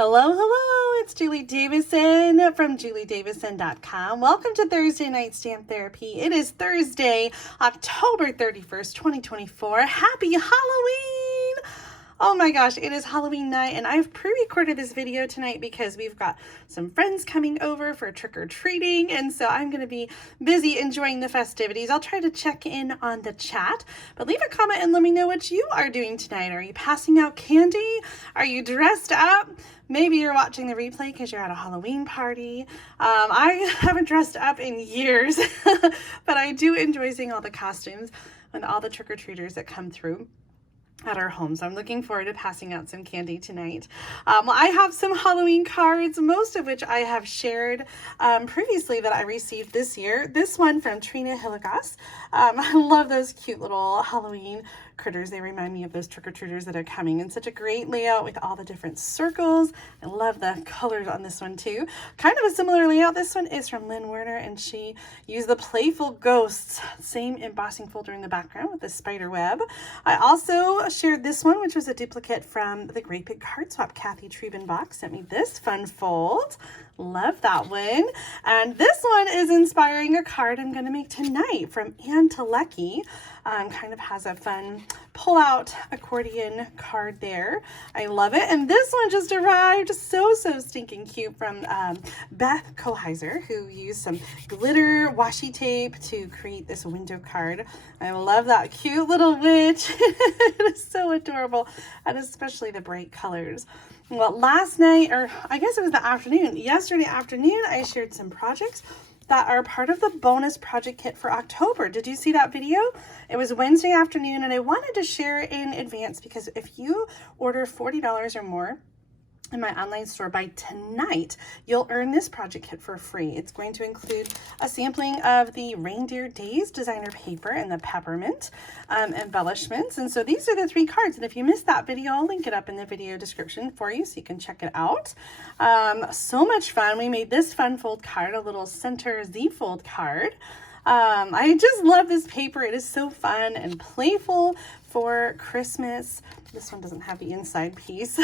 Hello, hello, it's Julie Davison from juliedavison.com. Welcome to Thursday Night Stamp Therapy. It is Thursday, October 31st, 2024. Happy Halloween! Oh my gosh, it is Halloween night and I've pre-recorded this video tonight because we've got some friends coming over for trick-or-treating, and so I'm going to be busy enjoying the festivities. I'll try to check in on the chat, but leave a comment and let me know what you are doing tonight. Are you passing out candy? Are you dressed up? Maybe you're watching the replay because you're at a Halloween party. I haven't dressed up in years, but I do enjoy seeing all the costumes and all the trick-or-treaters that come through at our home. So I'm looking forward to passing out some candy tonight. Well, I have some Halloween cards, most of which I have shared previously that I received this year. This one from Trina Hilligas. I love those cute little Halloween critters. They remind me of those trick-or-treaters that are coming, and such a great layout with all the different circles. I love the colors on this one too. Kind of a similar layout. This one is from Lynn Werner, and she used the Playful Ghosts, same embossing folder in the background with the spider web. I also shared this one, which was a duplicate from the Great Big Card Swap. Kathy Trevenbach sent me this fun fold. Love that one. And this one is inspiring a card I'm going to make tonight from Ann Telecki. Kind of has a fun pull-out accordion card there. I love it. And this one just arrived, so stinking cute, from Beth Koheiser, who used some glitter washi tape to create this window card. I love that cute little witch. It is so adorable, and especially the bright colors. Well, last night, or I guess it was the afternoon, yesterday afternoon, I shared some projects that are part of the bonus project kit for October. Did you see that video? It was Wednesday afternoon, and I wanted to share it in advance because if you order $40 or more in my online store by tonight, you'll earn this project kit for free. It's going to include a sampling of the Reindeer Days Designer Paper and the peppermint embellishments. And so these are the 3 cards. And if you missed that video, I'll link it up in the video description for you so you can check it out. So much fun. We made this fun fold card, a little center Z fold card. I just love this paper. It is so fun and playful for Christmas. This one doesn't have the inside piece.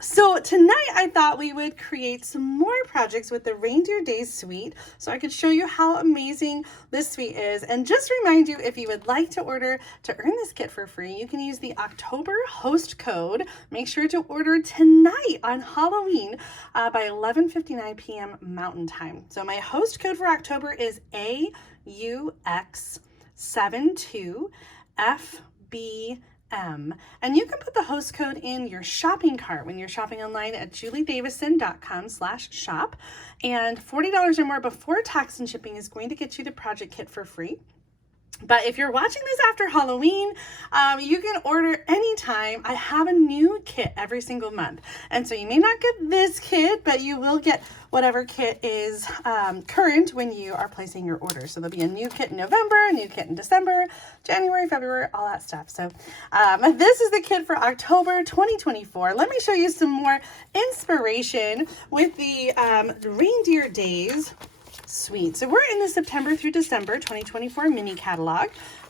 So tonight I thought we would create some more projects with the Reindeer Days suite so I could show you how amazing this suite is. And just remind you, if you would like to order to earn this kit for free, you can use the October host code. Make sure to order tonight on Halloween by 11:59 p.m. Mountain Time. So my host code for October is AUX72FBM. And you can put the host code in your shopping cart when you're shopping online at juliedavison.com/shop. And $40 or more before tax and shipping is going to get you the project kit for free. But if you're watching this after Halloween, you can order anytime. I have a new kit every single month. And so you may not get this kit, but you will get whatever kit is current when you are placing your order. So there'll be a new kit in November, a new kit in December, January, February, all that stuff. So this is the kit for October 2024. Let me show you some more inspiration with the Reindeer Days suite. So we're in the September through December 2024 mini catalog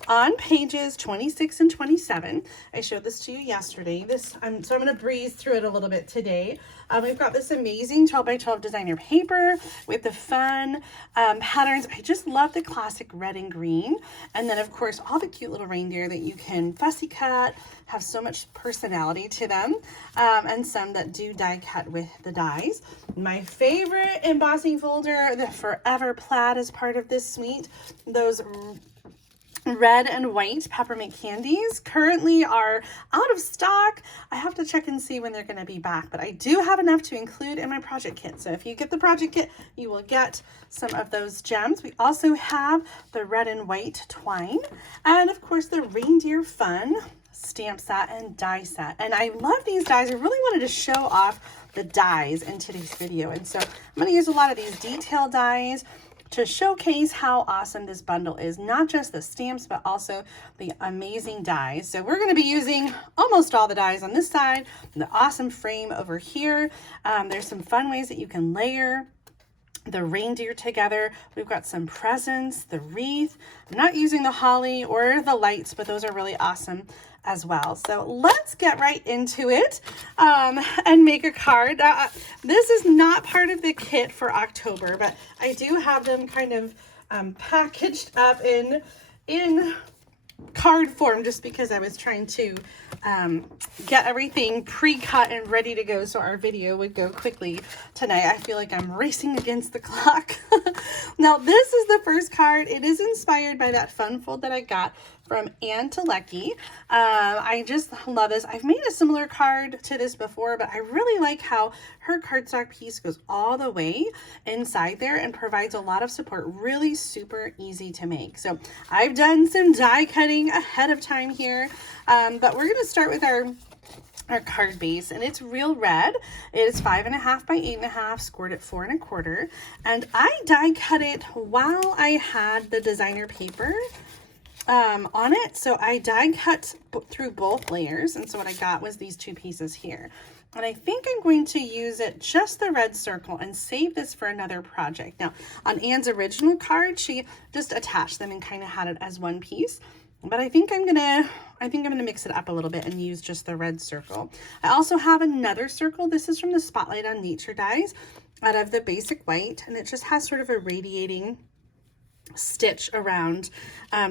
on pages 26 and 27. I showed this to you yesterday. So I'm going to breeze through it a little bit today. We've got this amazing 12 by 12 designer paper with the fun patterns. I just love the classic red and green. And then of course, all the cute little reindeer that you can fussy cut, have so much personality to them, and some that do die cut with the dies. My favorite embossing folder, the Forever Plaid, is part of this suite. Those red and white peppermint candies currently are out of stock. I have to check and see when they're going to be back, but I do have enough to include in my project kit. So if you get the project kit, you will get some of those gems. We also have the red and white twine, and of course the Reindeer Fun stamp set and die set. And I love these dies. I really wanted to show off the dies in today's video, and so I'm going to use a lot of these detail dies to showcase how awesome this bundle is, not just the stamps, but also the amazing dies. So we're gonna be using almost all the dies on this side, the awesome frame over here. There's some fun ways that you can layer the reindeer together. We've got some presents, the wreath. I'm not using the holly or the lights, but those are really awesome as well. So let's get right into it and make a card. This is not part of the kit for October, but I do have them kind of packaged up in card form just because I was trying to get everything pre-cut and ready to go so our video would go quickly tonight. I feel like I'm racing against the clock. Now this is the first card. It is inspired by that fun fold that I got from Ann Telecki. I just love this. I've made a similar card to this before, but I really like how her cardstock piece goes all the way inside there and provides a lot of support. Really super easy to make. So I've done some die cutting ahead of time here, but we're going to start with our card base, and it's real red. It is 5.5 by 8.5, scored at 4 1/4, and I die cut it while I had the designer paper on it. So I die cut through both layers, and so what I got was these two pieces here. And I think I'm going to use it just the red circle and save this for another project. Now on Ann's original card, she just attached them and kind of had it as one piece. But I think I'm gonna mix it up a little bit and use just the red circle. I also have another circle. This is from the Spotlight on Nature dies out of the basic white, and it just has sort of a radiating stitch around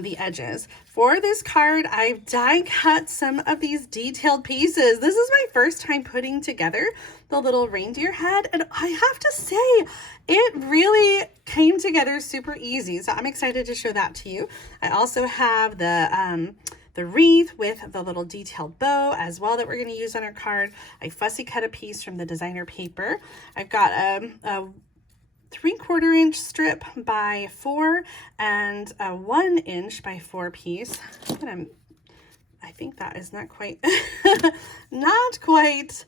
the edges. For this card, I've die cut some of these detailed pieces. This is my first time putting together the little reindeer head, and I have to say it really came together super easy. So I'm excited to show that to you. I also have the wreath with the little detailed bow as well that we're going to use on our card. I fussy cut a piece from the designer paper. I've got a 3/4 inch strip by 4 and a 1 inch by 4 piece. I think that is not quite not quite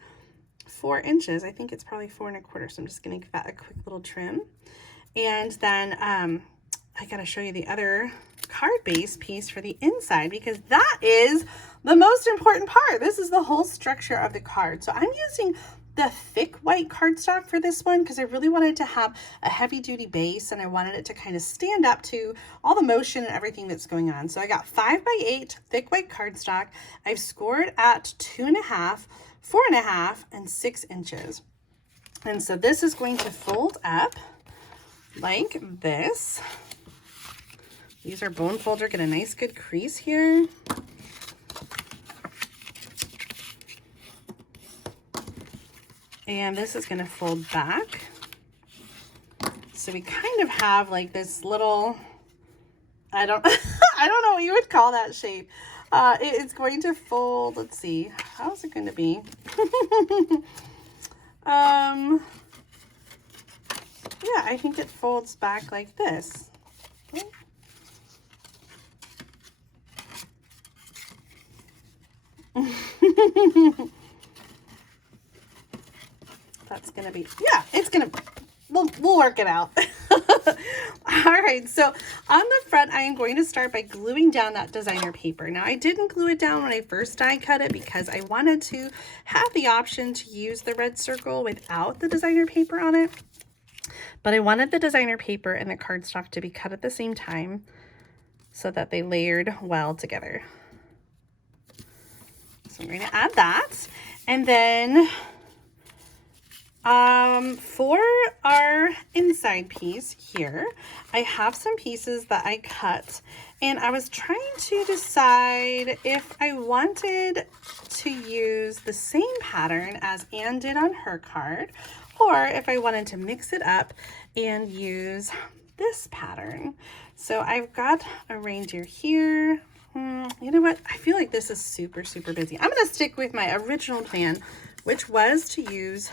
4 inches. I think it's probably 4 1/4. So I'm just going to give that a quick little trim. And then I got to show you the other card base piece for the inside, because that is the most important part. This is the whole structure of the card. So I'm using the thick white cardstock for this one because I really wanted to have a heavy duty base, and I wanted it to kind of stand up to all the motion and everything that's going on. So I got 5 by 8 thick white cardstock. I've scored at 2.5, 4.5, and 6 inches. And so this is going to fold up like this. These are bone folder, get a nice good crease here. And this is going to fold back. So we kind of have like this little, I don't know what you would call that shape. It's going to fold, let's see, how's it going to be? Yeah, I think it folds back like this. Okay. That's gonna be, yeah, it's gonna, we'll work it out. All right, so on the front, I am going to start by gluing down that designer paper. Now, I didn't glue it down when I first die cut it because I wanted to have the option to use the red circle without the designer paper on it. But I wanted the designer paper and the cardstock to be cut at the same time so that they layered well together. So I'm going to add that. And then for our inside piece here, I have some pieces that I cut, and I was trying to decide if I wanted to use the same pattern as Ann did on her card, or if I wanted to mix it up and use this pattern. So I've got a reindeer here. You know what? I feel like this is super, super busy. I'm going to stick with my original plan, which was to use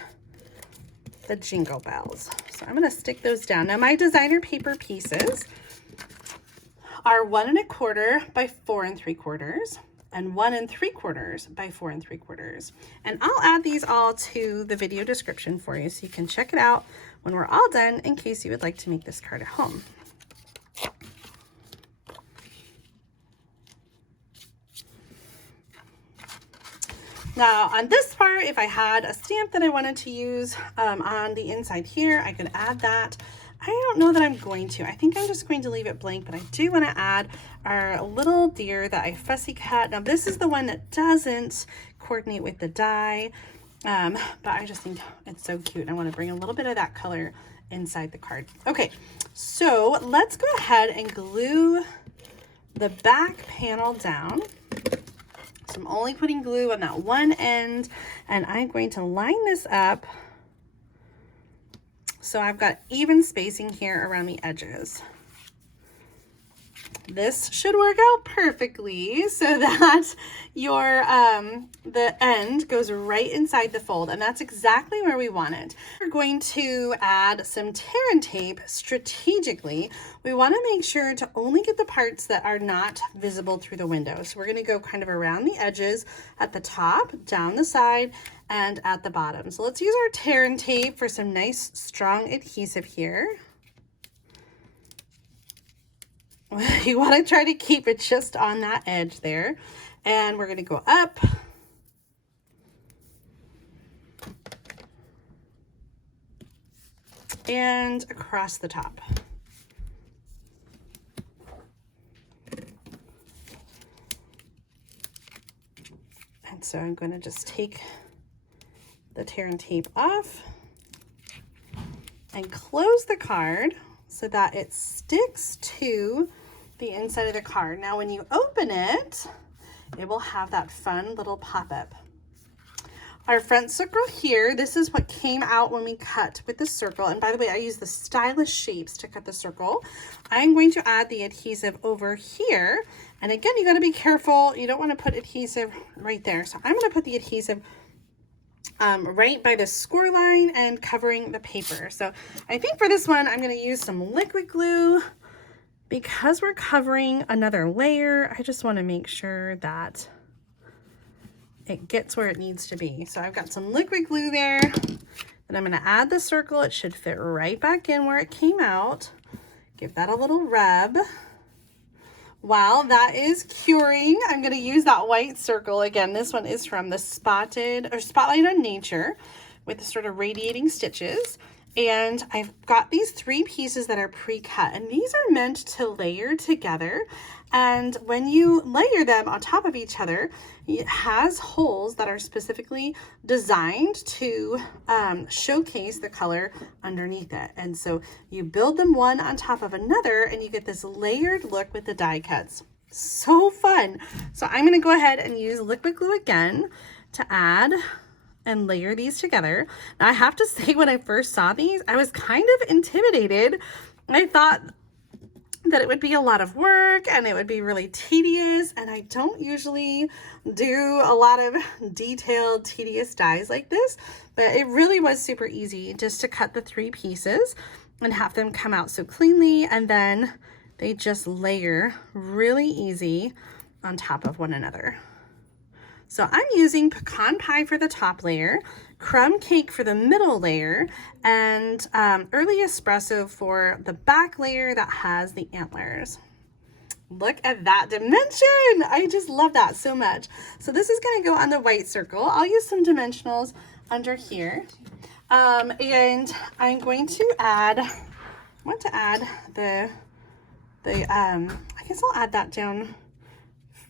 the jingle bells. So I'm going to stick those down. Now my designer paper pieces are 1 1/4 by 4 3/4 and 1 3/4 by 4 3/4. And I'll add these all to the video description for you so you can check it out when we're all done in case you would like to make this card at home. Now on this part, if I had a stamp that I wanted to use on the inside here, I could add that. I don't know that I'm going to. I think I'm just going to leave it blank, but I do want to add our little deer that I fussy cut. Now this is the one that doesn't coordinate with the die, but I just think it's so cute. I want to bring a little bit of that color inside the card. Okay, so let's go ahead and glue the back panel down. So I'm only putting glue on that one end, and I'm going to line this up so I've got even spacing here around the edges. This should work out perfectly so that your the end goes right inside the fold, and that's exactly where we want it. We're going to add some tear and tape strategically. We want to make sure to only get the parts that are not visible through the window. So we're going to go kind of around the edges at the top, down the side, and at the bottom. So let's use our tear and tape for some nice strong adhesive here. You want to try to keep it just on that edge there. And we're going to go up. And across the top. And so I'm going to just take the tear and tape off and close the card so that it sticks to the inside of the card. Now when you open it, it will have that fun little pop-up. Our front circle here, this is what came out when we cut with the circle. And by the way, I use the stylish shapes to cut the circle. I'm going to add the adhesive over here. And again, you gotta be careful. You don't wanna put adhesive right there. So I'm gonna put the adhesive right by the score line and covering the paper. So I think for this one, I'm going to use some liquid glue because we're covering another layer. I just want to make sure that it gets where it needs to be. So I've got some liquid glue there. Then I'm going to add the circle. It should fit right back in where it came out. Give that a little rub. While that is curing, I'm going to use that white circle. Again, this one is from the Spotlight on Nature with the sort of radiating stitches. And I've got these 3 pieces that are pre-cut, and these are meant to layer together. And when you layer them on top of each other, it has holes that are specifically designed to showcase the color underneath it. And so you build them one on top of another, and you get this layered look with the die cuts. So fun. So I'm going to go ahead and use liquid glue again to add and layer these together. Now I have to say, when I first saw these, I was kind of intimidated. I thought that it would be a lot of work and it would be really tedious, and I don't usually do a lot of detailed, tedious dies like this, but it really was super easy just to cut the 3 pieces and have them come out so cleanly, and then they just layer really easy on top of one another. So I'm using pecan pie for the top layer, crumb cake for the middle layer, and early espresso for the back layer that has the antlers. Look at that dimension. I just love that so much. So this is going to go on the white circle. I'll use some dimensionals under here. And I'm going to add, I guess I'll add that down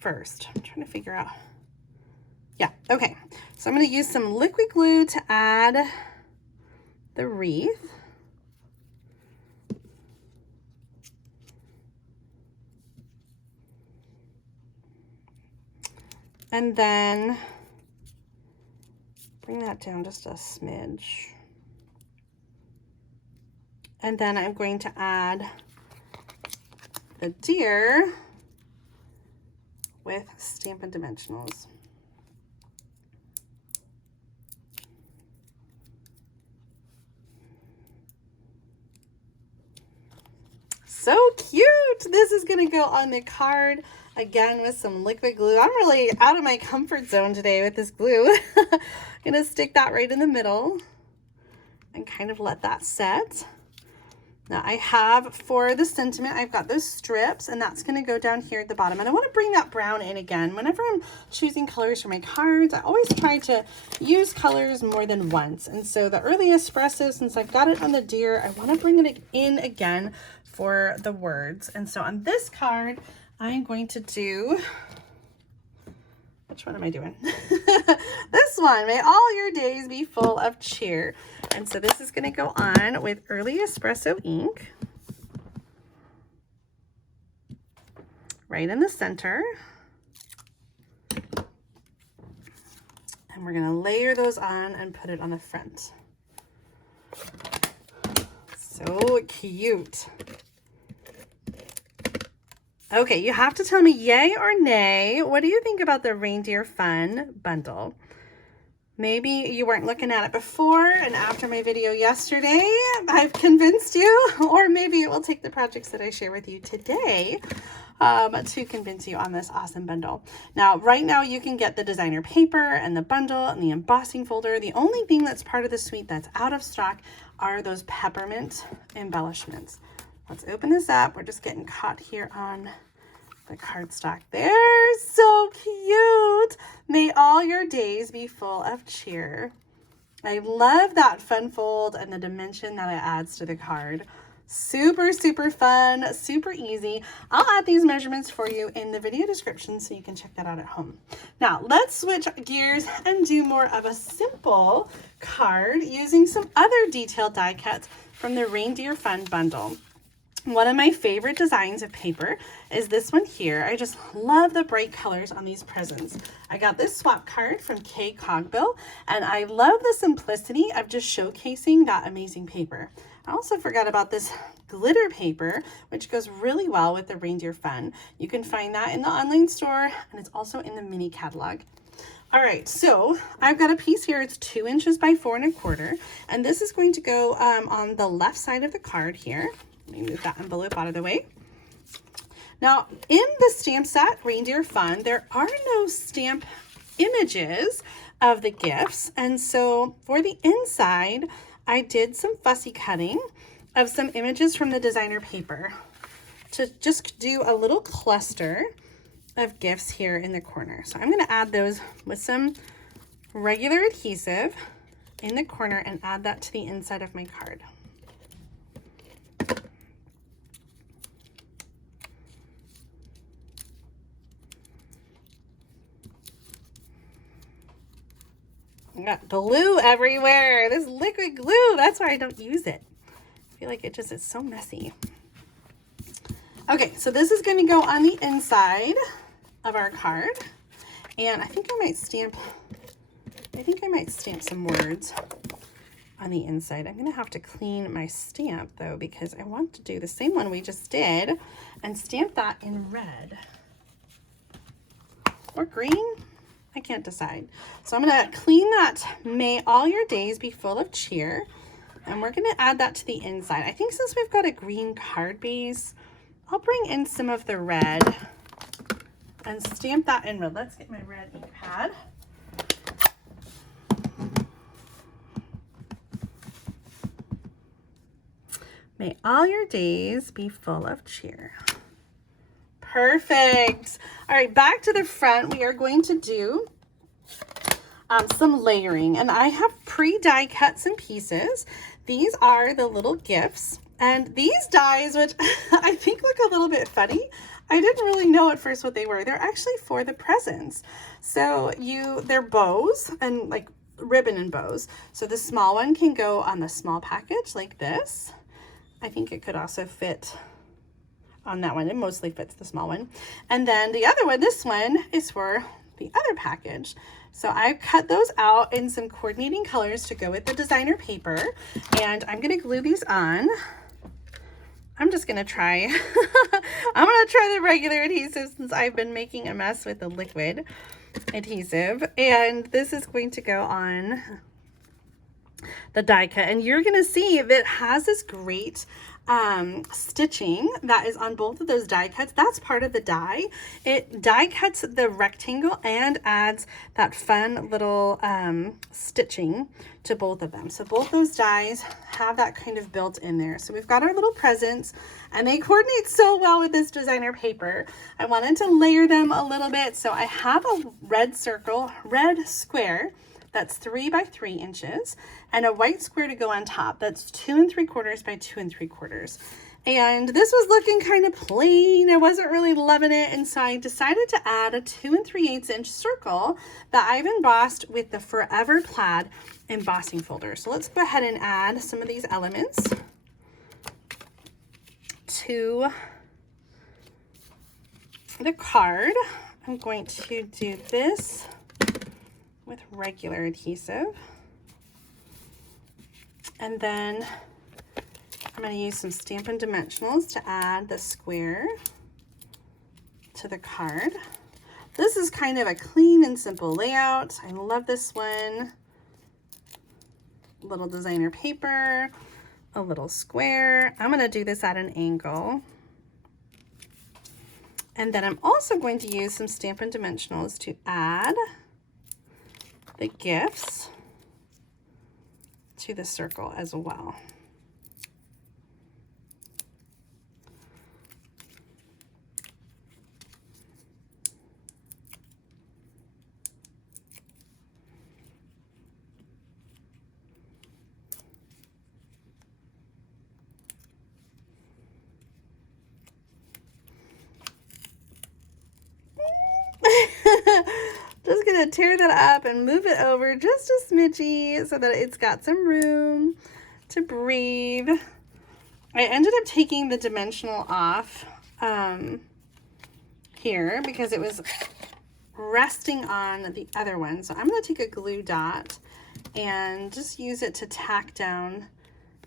first. I'm trying to figure out. Yeah, okay. So I'm going to use some liquid glue to add the wreath. And then bring that down just a smidge. And then I'm going to add the deer with Stampin' Dimensionals. So cute. This is going to go on the card again with some liquid glue. I'm really out of my comfort zone today with this glue. I'm going to stick that right in the middle and kind of let that set. Now I have, for the sentiment, I've got those strips, and that's going to go down here at the bottom. And I want to bring that brown in again. Whenever I'm choosing colors for my cards, I always try to use colors more than once. And so the early espresso, since I've got it on the deer, I want to bring it in again for the words. And so on this card, I'm going to do, which one am I doing? This one, may all your days be full of cheer. And so this is going to go on with early espresso ink right in the center. And we're going to layer those on and put it on the front. So cute. Okay, you have to tell me yay or nay. What do you think about the Reindeer Fun Bundle? Maybe you weren't looking at it before, and after my video yesterday, I've convinced you, or maybe it will take the projects that I share with you today to convince you on this awesome bundle. Now, right now you can get the designer paper and the bundle and the embossing folder. The only thing that's part of the suite that's out of stock are those peppermint embellishments. Let's open this up. We're just getting caught here on the cardstock. They're so cute. May all your days be full of cheer. I love that fun fold and the dimension that it adds to the card. Super, super fun, super easy. I'll add these measurements for you in the video description so you can check that out at home. Now, let's switch gears and do more of a simple card using some other detailed die cuts from the Reindeer Fun Bundle. One of my favorite designs of paper is this one here. I just love the bright colors on these presents. I got this swap card from Kay Cogbill, and I love the simplicity of just showcasing that amazing paper. I also forgot about this glitter paper, which goes really well with the Reindeer Fun. You can find that in the online store, and it's also in the mini catalog. All right, so I've got a piece here. It's 2 inches by 4 1/4, and this is going to go on the left side of the card here. Let me move that envelope out of the way. Now, in the stamp set, Reindeer Fun, there are no stamp images of the gifts. And so for the inside, I did some fussy cutting of some images from the designer paper to just do a little cluster of gifts here in the corner. So I'm going to add those with some regular adhesive in the corner and add that to the inside of my card. I got glue everywhere. This liquid glue, that's why I don't use it. I feel like it's so messy. Okay, so this is going to go on the inside of our card. And I think I might stamp some words on the inside. I'm going to have to clean my stamp though, because I want to do the same one we just did and stamp that in red or green. I can't decide. So I'm going to clean that. May all your days be full of cheer. And we're going to add that to the inside. I think since we've got a green card base, I'll bring in some of the red and stamp that in red. Let's get my red ink pad. May all your days be full of cheer. Perfect. All right, back to the front. We are going to do some layering, and I have pre-die cut some pieces. These are the little gifts, and these dies, which I think look a little bit funny. I didn't really know at first what they were. They're actually for the presents. So they're bows and like ribbon and bows. So the small one can go on the small package like this. I think it could also fit on that one. It mostly fits the small one. And then the other one, this one, is for the other package. So I've cut those out in some coordinating colors to go with the designer paper. And I'm going to glue these on. I'm just going to try. I'm going to try the regular adhesive since I've been making a mess with the liquid adhesive. And this is going to go on the die cut. And you're going to see that it has this great stitching that is on both of those die cuts. That's part of the die. It die cuts the rectangle and adds that fun little stitching to both of them. So both those dies have that kind of built in there. So we've got our little presents, and they coordinate so well with this designer paper. I wanted to layer them a little bit. So I have a red square that's 3 by 3 inches, and a white square to go on top that's 2 3/4 by 2 3/4. And this was looking kind of plain. I wasn't really loving it, and so I decided to add a 2 3/8 inch circle that I've embossed with the Forever Plaid embossing folder. So let's go ahead and add some of these elements to the card. I'm going to do this with regular adhesive, and then I'm going to use some Stampin' Dimensionals to add the square to the card. This is kind of a clean and simple layout. I love this one. A little designer paper, a little square. I'm going to do this at an angle. And then I'm also going to use some Stampin' Dimensionals to add the gifts to the circle as well. Just gonna tear that up and move it over just a smidgy so that it's got some room to breathe. I ended up taking the dimensional off here because it was resting on the other one. So I'm gonna take a glue dot and just use it to tack down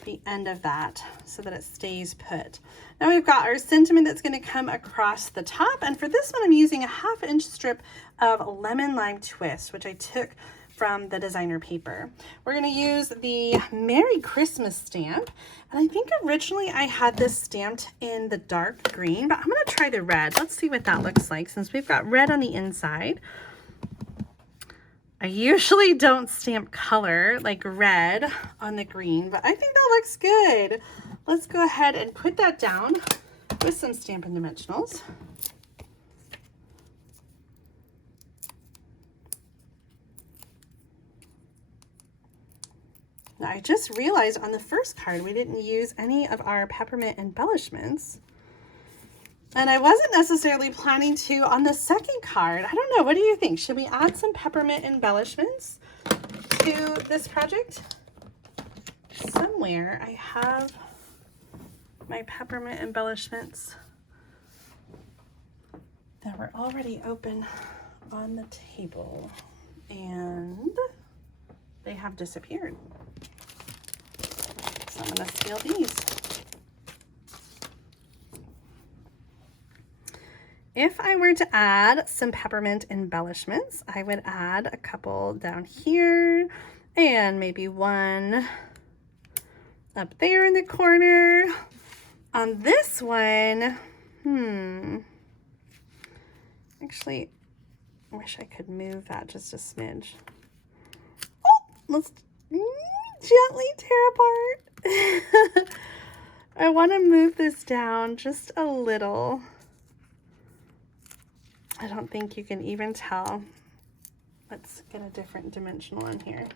the end of that so that it stays put. Now we've got our sentiment that's going to come across the top, and for this one I'm using a 1/2 inch strip of lemon lime twist, which I took from the designer paper. We're going to use the Merry Christmas stamp, and I think originally I had this stamped in the dark green, but I'm going to try the red. Let's see what that looks like since we've got red on the inside. I usually don't stamp color like red on the green, but I think that looks good. Let's go ahead and put that down with some Stampin' Dimensionals. Now I just realized on the first card we didn't use any of our peppermint embellishments. And I wasn't necessarily planning to on the second card. I don't know, what do you think? Should we add some peppermint embellishments to this project? Somewhere I have my peppermint embellishments that were already open on the table, and they have disappeared. So I'm gonna steal these. If I were to add some peppermint embellishments, I would add a couple down here and maybe one up there in the corner. On this one, actually, I wish I could move that just a smidge. Oh, let's gently tear apart. I want to move this down just a little. I don't think you can even tell. Let's get a different dimensional on here.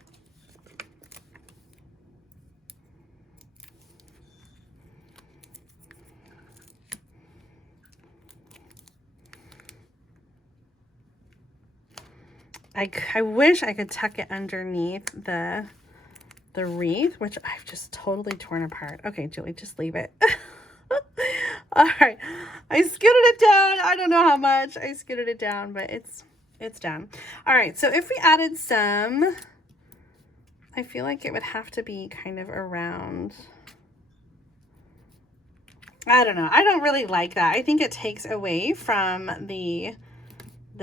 I wish I could tuck it underneath the wreath, which I've just totally torn apart. Okay, Julie, just leave it. All right, I scooted it down. I don't know how much I scooted it down, but it's down. All right, so if we added some, I feel like it would have to be kind of around. I don't know. I don't really like that. I think it takes away from the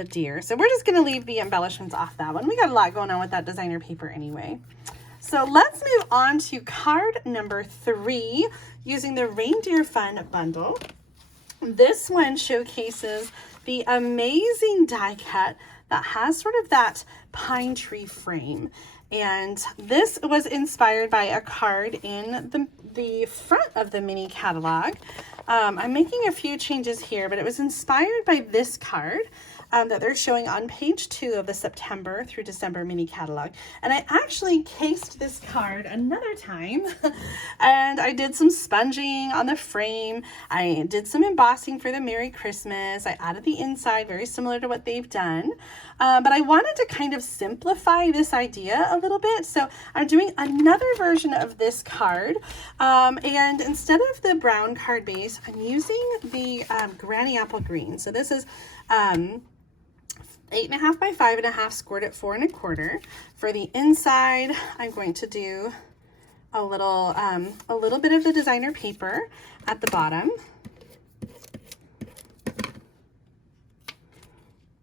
deer. So we're just going to leave the embellishments off that one. We got a lot going on with that designer paper anyway. So let's move on to card number 3 using the Reindeer Fun Bundle. This one showcases the amazing die cut that has sort of that pine tree frame. And this was inspired by a card in the front of the mini catalog. I'm making a few changes here, but it was inspired by this card that they're showing on page 2 of the September through December mini catalog. And I actually cased this card another time and I did some sponging on the frame. I did some embossing for the Merry Christmas. I added the inside, very similar to what they've done. But I wanted to kind of simplify this idea a little bit. So I'm doing another version of this card. And instead of the brown card base, I'm using the Granny Apple Green. So this is 8.5 by 5.5 scored at 4 1/4. For the inside, I'm going to do a little bit of the designer paper at the bottom.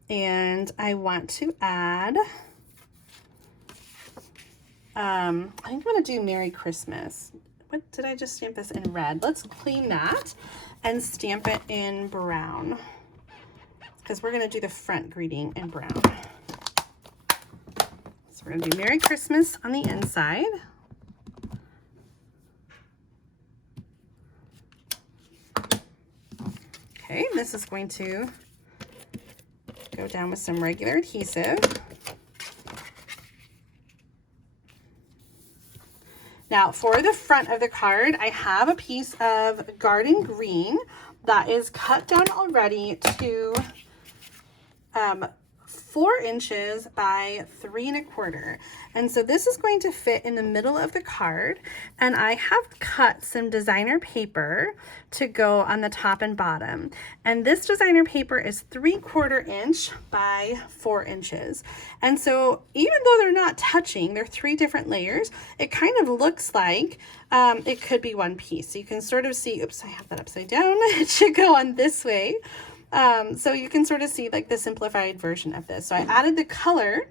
And I want to add, I think I'm going to do Merry Christmas. What did I just stamp this in red? Let's clean that and stamp it in brown, because we're going to do the front greeting in brown. So we're going to do Merry Christmas on the inside. Okay, this is going to go down with some regular adhesive. Now for the front of the card, I have a piece of garden green that is cut down already to 4 inches by 3 1/4. And so this is going to fit in the middle of the card. And I have cut some designer paper to go on the top and bottom. And this designer paper is 3/4 inch by 4 inches. And so even though they're not touching, they're 3 different layers, it kind of looks like it could be one piece. So you can sort of see, oops, I have that upside down. It should go on this way. So you can sort of see like the simplified version of this. So I added the color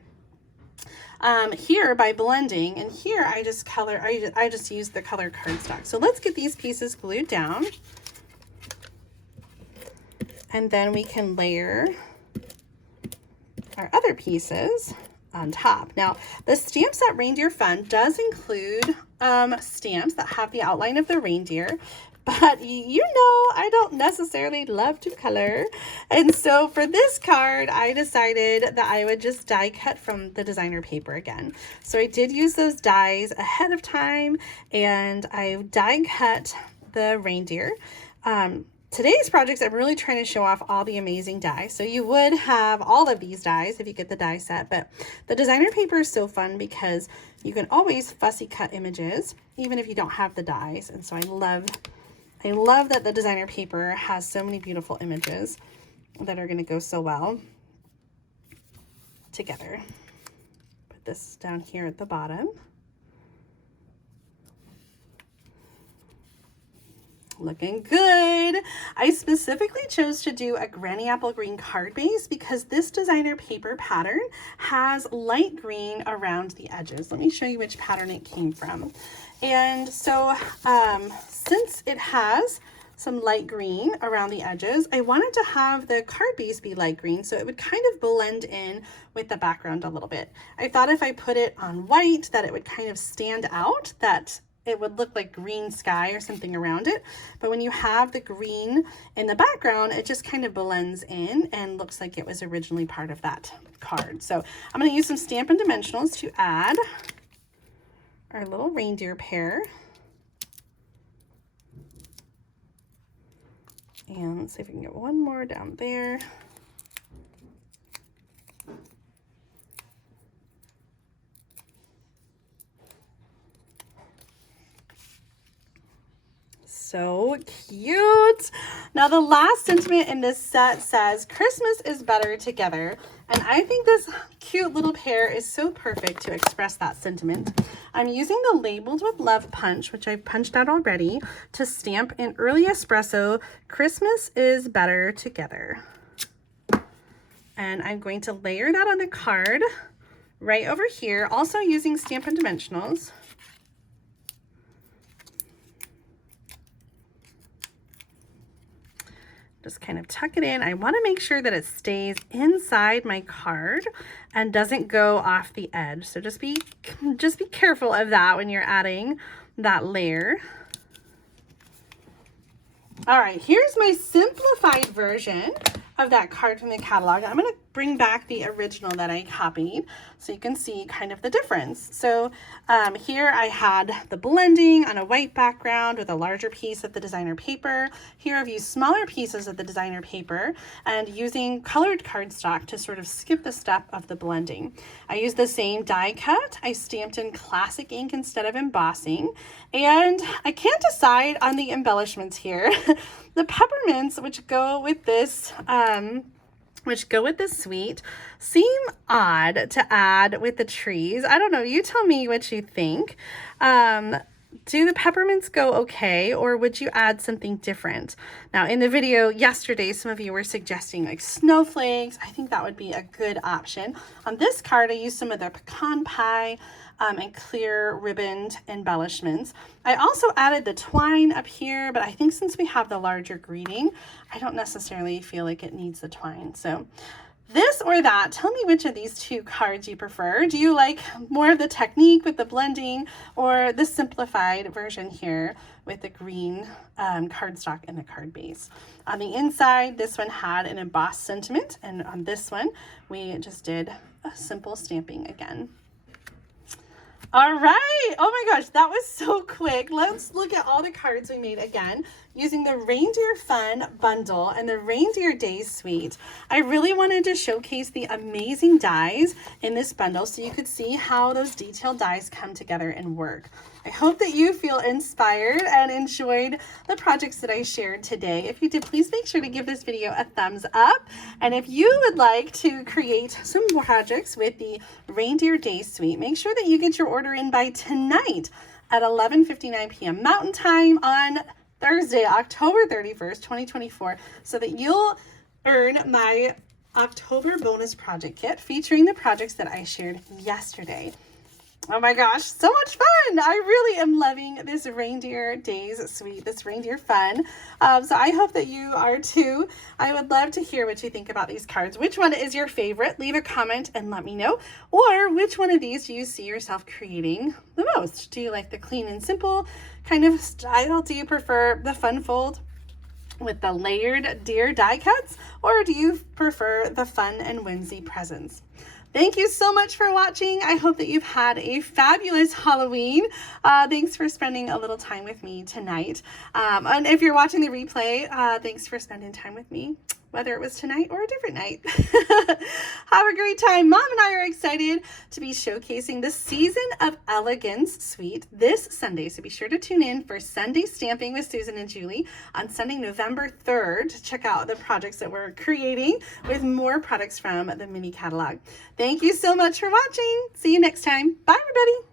here by blending, and here I just used the color cardstock. So let's get these pieces glued down, and then we can layer our other pieces on top. Now the stamps at Reindeer Fun does include stamps that have the outline of the reindeer. But you know, I don't necessarily love to color. And so for this card, I decided that I would just die cut from the designer paper again. So I did use those dies ahead of time, and I die cut the reindeer. Today's projects, I'm really trying to show off all the amazing dies. So you would have all of these dies if you get the die set, but the designer paper is so fun because you can always fussy cut images, even if you don't have the dies. And so I love that the designer paper has so many beautiful images that are going to go so well together. Put this down here at the bottom. Looking good. I specifically chose to do a Granny Apple Green card base because this designer paper pattern has light green around the edges. Let me show you which pattern it came from. And so since it has some light green around the edges, I wanted to have the card base be light green so it would kind of blend in with the background a little bit. I thought if I put it on white that it would kind of stand out, that it would look like green sky or something around it. But when you have the green in the background, it just kind of blends in and looks like it was originally part of that card. So I'm going to use some Stampin' Dimensionals to add our little reindeer pair. And let's see if we can get one more down there. So cute. Now the last sentiment in this set says Christmas is better together, and I think this cute little pair is so perfect to express that sentiment. I'm using the Labeled with Love punch, which I've punched out already, to stamp in Early Espresso Christmas is Better Together. And I'm going to layer that on the card right over here, also using Stampin' Dimensionals. Just kind of tuck it in. I want to make sure that it stays inside my card and doesn't go off the edge. So just be careful of that when you're adding that layer. All right, here's my simplified version of that card from the catalog. I'm going to bring back the original that I copied so you can see kind of the difference. So here I had the blending on a white background with a larger piece of the designer paper. Here I've used smaller pieces of the designer paper and using colored cardstock to sort of skip the step of the blending. I used the same die cut. I stamped in classic ink instead of embossing, and I can't decide on the embellishments here. The peppermints, which go with this suite, seem odd to add with the trees. I don't know. You tell me what you think. Do the peppermints go okay, or would you add something different? Now, in the video yesterday, some of you were suggesting like snowflakes. I think that would be a good option. On this card, I used some of the pecan pie and clear ribboned embellishments. I also added the twine up here, but I think since we have the larger greeting, I don't necessarily feel like it needs the twine. So this or that, tell me which of these two cards you prefer. Do you like more of the technique with the blending, or the simplified version here with the green cardstock and the card base? On the inside, this one had an embossed sentiment, and on this one, we just did a simple stamping again. All right. Oh my gosh, that was so quick. Let's look at all the cards we made again using the Reindeer Fun Bundle and the Reindeer Days Suite. I really wanted to showcase the amazing dies in this bundle so you could see how those detailed dies come together and work. I hope that you feel inspired and enjoyed the projects that I shared today. If you did, please make sure to give this video a thumbs up. And if you would like to create some projects with the Reindeer Days Suite, make sure that you get your order in by tonight at 11:59 p.m. Mountain Time on Thursday, October 31st, 2024, so that you'll earn my October bonus project kit featuring the projects that I shared yesterday. Oh my gosh, so much fun. I really am loving this Reindeer Days Suite, this Reindeer Fun. So I hope that you are too. I would love to hear what you think about these cards. Which one is your favorite? Leave a comment and let me know. Or which one of these do you see yourself creating the most? Do you like the clean and simple kind of style? Do you prefer the fun fold with the layered deer die cuts? Or do you prefer the fun and whimsy presents? Thank you so much for watching. I hope that you've had a fabulous Halloween. Thanks for spending a little time with me tonight. And if you're watching the replay, thanks for spending time with me, whether it was tonight or a different night. Have a great time. Mom and I are excited to be showcasing the Season of Elegance Suite this Sunday. So be sure to tune in for Sunday Stamping with Susan and Julie on Sunday, November 3rd to check out the projects that we're creating with more products from the mini catalog. Thank you so much for watching. See you next time. Bye, everybody.